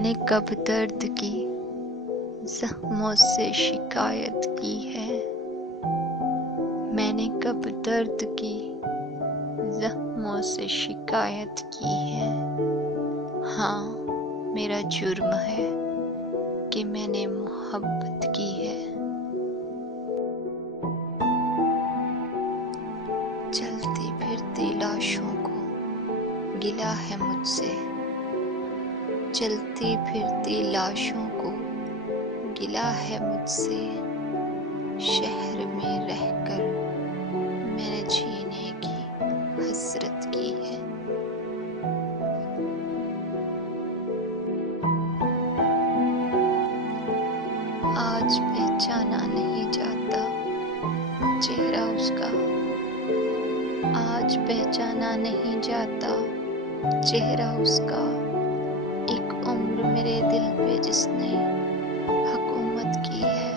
मैंने कब दर्द की जख्मों से शिकायत की है। मैंने कब दर्द की जख्मों से शिकायत की है। हाँ, मेरा जुर्म है कि मैंने मोहब्बत की है। चलती फिरती लाशों को गिला है मुझसे। चलती फिरती लाशों को गिला है मुझसे। शहर में रहकर मैंने जीने की हसरत की है। आज पहचाना नहीं जाता चेहरा उसका। आज पहचाना नहीं जाता चेहरा उसका। एक उम्र मेरे दिल पे जिसने हुकूमत की है।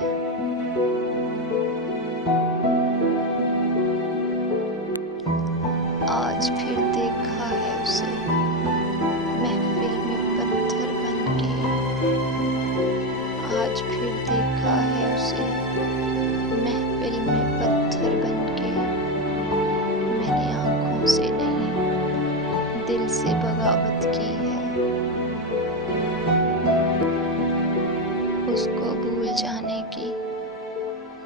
आज फिर देखा है उसे महफिल में पत्थर बनके। आज फिर देखा है उसे महफिल में पत्थर बनके। मैंने आंखों से नहीं दिल से बगावत की है। उसको भूल जाने की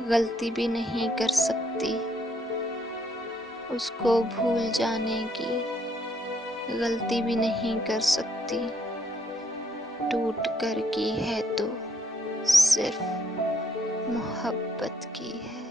गलती भी नहीं कर सकती। उसको भूल जाने की गलती भी नहीं कर सकती। टूट कर की है तो सिर्फ मोहब्बत की है।